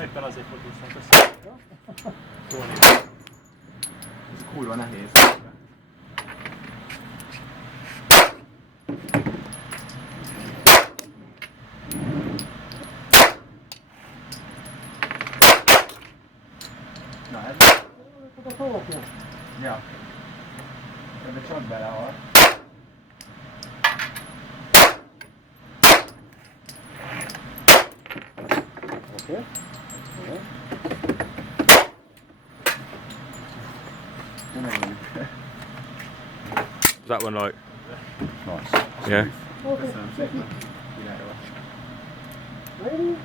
Éppen azért fotóztam, köszönöm. Szólni. Ez kurva nehéz. Na ez... Ja. Ebbe csak belehal. Okay. Is that one like? Nice. Yeah. Köszönöm szépen. Király vagy. Ready?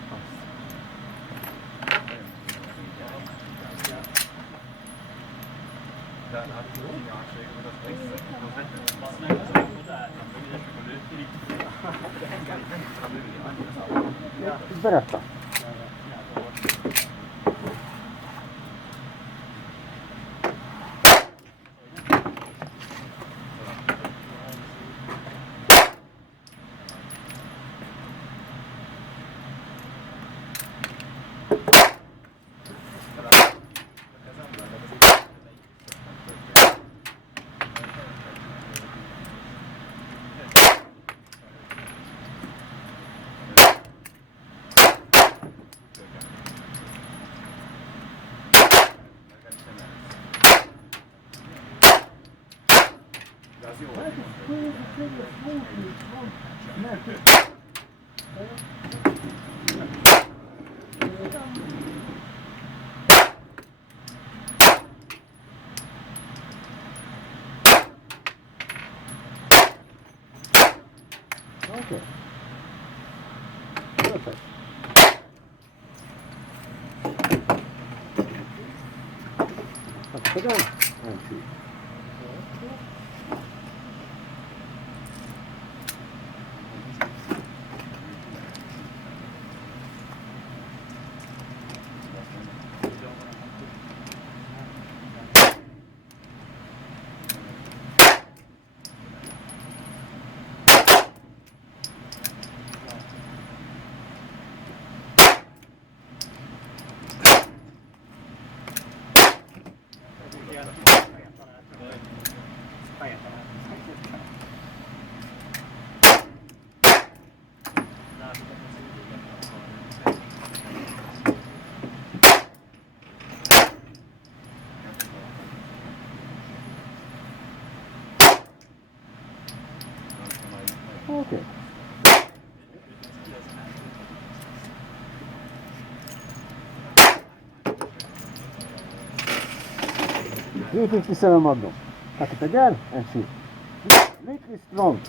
De hát kívánság, hogy az Beretta. Okay. Perfect. Let's put down and shoot. Okay. 357 Magnum. Cut it again and shoot. Make it strong.